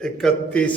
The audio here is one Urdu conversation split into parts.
31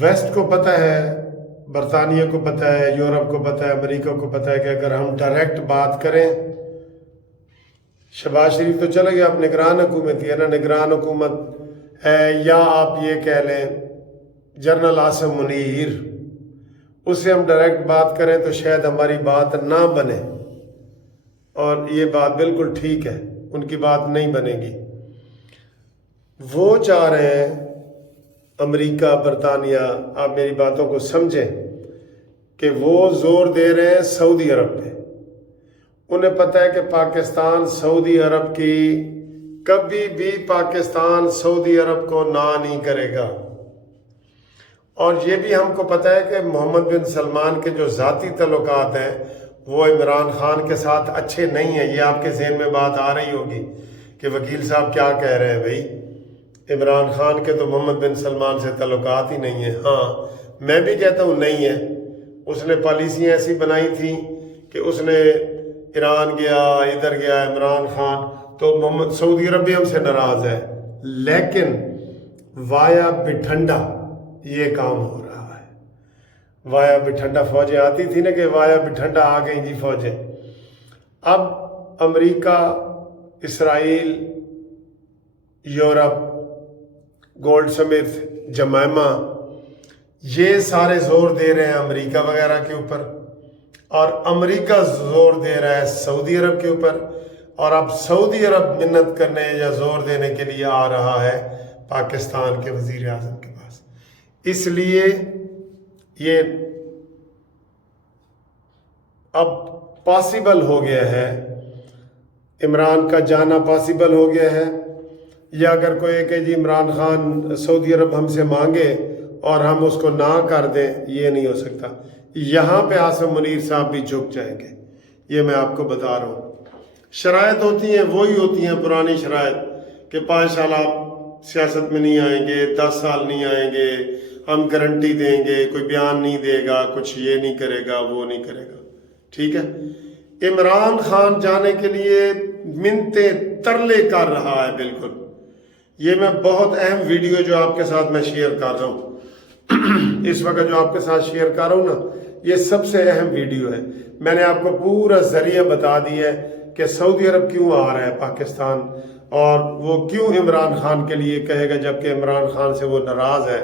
ویسٹ کو پتہ ہے، برطانیہ کو پتہ ہے، یورپ کو پتہ ہے، امریکہ کو پتہ ہے کہ اگر ہم ڈائریکٹ بات کریں، شہباز شریف تو چلے گیا، اب نگران حکومت ہی ہے نا، نگران حکومت ہے، یا آپ یہ کہہ لیں جنرل عاصم منیر، اس سے ہم ڈائریکٹ بات کریں تو شاید ہماری بات نہ بنے، اور یہ بات بالکل ٹھیک ہے، ان کی بات نہیں بنے گی۔ وہ چاہ رہے ہیں امریکہ، برطانیہ، آپ میری باتوں کو سمجھیں، کہ وہ زور دے رہے ہیں سعودی عرب پہ۔ انہیں پتہ ہے کہ پاکستان سعودی عرب کی، کبھی بھی پاکستان سعودی عرب کو نہ نہیں کرے گا، اور یہ بھی ہم کو پتہ ہے کہ محمد بن سلمان کے جو ذاتی تعلقات ہیں وہ عمران خان کے ساتھ اچھے نہیں ہیں۔ یہ آپ کے ذہن میں بات آ رہی ہوگی کہ وکیل صاحب کیا کہہ رہے ہیں بھائی، عمران خان کے تو محمد بن سلمان سے تعلقات ہی نہیں ہیں۔ ہاں، میں بھی کہتا ہوں نہیں ہے، اس نے پالیسیاں ایسی بنائی تھیں کہ اس نے ایران گیا، ادھر گیا عمران خان، تو محمد سعودی عرب بھی ہم سے ناراض ہے، لیکن وایا بٹھنڈا یہ کام ہو رہا ہے۔ وایا بٹھنڈا فوجیں آتی تھی نا، کہ وایا بٹھنڈا آ گئی جی فوجیں۔ اب امریکہ، اسرائیل، یورپ، گولڈ سمتھ، جمائما، یہ سارے زور دے رہے ہیں امریکہ وغیرہ کے اوپر، اور امریکہ زور دے رہا ہے سعودی عرب کے اوپر، اور اب سعودی عرب منت کرنے یا زور دینے کے لیے آ رہا ہے پاکستان کے وزیر اعظم کے پاس۔ اس لیے یہ اب پاسبل ہو گیا ہے، عمران کا جانا پاسبل ہو گیا ہے، یا اگر کوئی کہ جی عمران خان سعودی عرب ہم سے مانگے اور ہم اس کو نہ کر دیں، یہ نہیں ہو سکتا۔ یہاں پہ عاصم منیر صاحب بھی جھک جائیں گے، یہ میں آپ کو بتا رہا ہوں۔ شرائط ہوتی ہیں، وہی ہوتی ہیں پرانی شرائط، کہ 5 سال آپ سیاست میں نہیں آئیں گے، 10 سال نہیں آئیں گے، ہم گارنٹی دیں گے، کوئی بیان نہیں دے گا، کچھ یہ نہیں کرے گا، وہ نہیں کرے گا، ٹھیک ہے۔ عمران خان جانے کے لیے منتیں ترلے کر رہا ہے، بالکل۔ یہ میں بہت اہم ویڈیو جو آپ کے ساتھ میں شیئر کر رہا ہوں اس وقت جو آپ کے ساتھ شیئر کر رہا ہوں نا، یہ سب سے اہم ویڈیو ہے۔ میں نے آپ کو پورا ذریعہ بتا دیا ہے کہ سعودی عرب کیوں آ رہا ہے پاکستان، اور وہ کیوں عمران خان کے لیے کہے گا، جبکہ عمران خان سے وہ ناراض ہے۔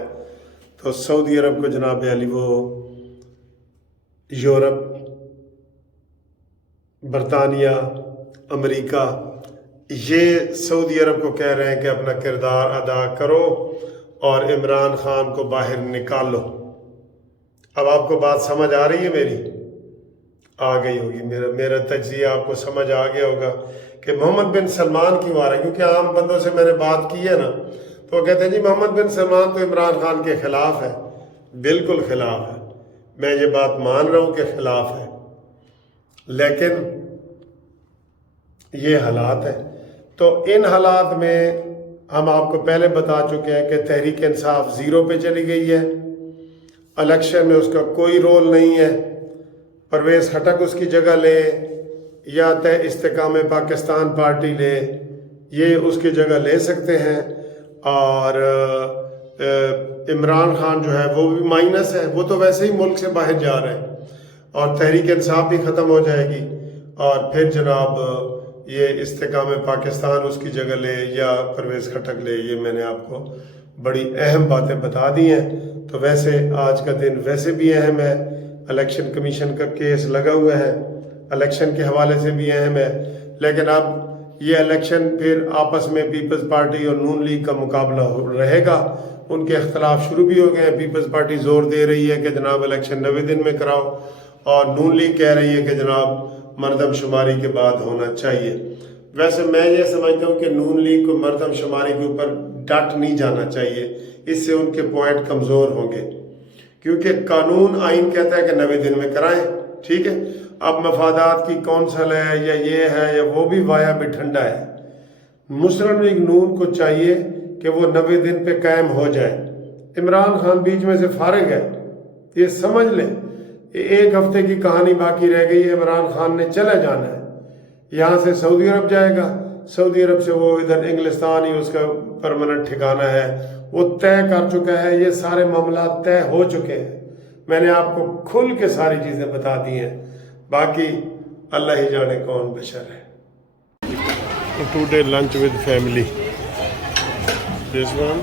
تو سعودی عرب کو جناب علی، وہ یورپ، برطانیہ، امریکہ، یہ سعودی عرب کو کہہ رہے ہیں کہ اپنا کردار ادا کرو اور عمران خان کو باہر نکالو۔ اب آپ کو بات سمجھ آ رہی ہے میری؟ آ گئی ہوگی، میرا تجزیہ آپ کو سمجھ آ گیا ہوگا کہ محمد بن سلمان کیوں آ رہا ہے۔ کیونکہ عام بندوں سے میں نے بات کی ہے نا، تو وہ کہتے ہیں جی محمد بن سلمان تو عمران خان کے خلاف ہے۔ بالکل خلاف ہے، میں یہ بات مان رہا ہوں کہ خلاف ہے، لیکن یہ حالات ہیں۔ تو ان حالات میں ہم آپ کو پہلے بتا چکے ہیں کہ تحریک انصاف 0 پہ چلی گئی ہے، الیکشن میں اس کا کوئی رول نہیں ہے۔ پرویز خٹک اس کی جگہ لے یا استحکام پاکستان پارٹی لے، یہ اس کی جگہ لے سکتے ہیں، اور عمران خان جو ہے وہ بھی مائنس ہے، وہ تو ویسے ہی ملک سے باہر جا رہے ہیں، اور تحریک انصاف بھی ختم ہو جائے گی، اور پھر جناب یہ استحکام پاکستان اس کی جگہ لے یا پرویز خٹک لے۔ یہ میں نے آپ کو بڑی اہم باتیں بتا دی ہیں۔ تو ویسے آج کا دن ویسے بھی اہم ہے، الیکشن کمیشن کا کیس لگا ہوا ہے، الیکشن کے حوالے سے بھی اہم ہے، لیکن اب یہ الیکشن پھر آپس میں پیپلز پارٹی اور نون لیگ کا مقابلہ رہے گا۔ ان کے اختلاف شروع بھی ہو گئے ہیں۔ پیپلز پارٹی زور دے رہی ہے کہ جناب الیکشن 90 دن میں کراؤ، اور نون لیگ کہہ رہی ہے کہ جناب مردم شماری کے بعد ہونا چاہیے۔ ویسے میں یہ سمجھتا ہوں کہ نون لیگ کو مردم شماری کے اوپر ڈٹ نہیں جانا چاہیے، اس سے ان کے پوائنٹ کمزور ہوں گے، کیونکہ قانون آئین کہتا ہے کہ 90 دن میں کرائیں، ٹھیک ہے۔ اب مفادات کی کونسل ہے یا یہ ہے یا وہ بھی وایا بٹھنڈا ہے۔ مسلم لیگ نون کو چاہیے کہ وہ 90 دن پہ قائم ہو جائے۔ عمران خان بیچ میں سے فارغ ہے، یہ سمجھ لیں، 1 ہفتے کی کہانی باقی رہ گئی ہے، عمران خان نے چلا جانا ہے، یہاں سے سعودی عرب جائے گا، سعودی عرب سے وہ ادھر انگلستان ہی اس کا پرماننٹ ٹھکانہ ہے، وہ طے کر چکا ہے، یہ سارے معاملات طے ہو چکے ہیں، میں نے آپ کو کھل کے ساری چیزیں بتا دی ہیں، باقی اللہ ہی جانے کون بشر ہے۔ Today lunch with family, this one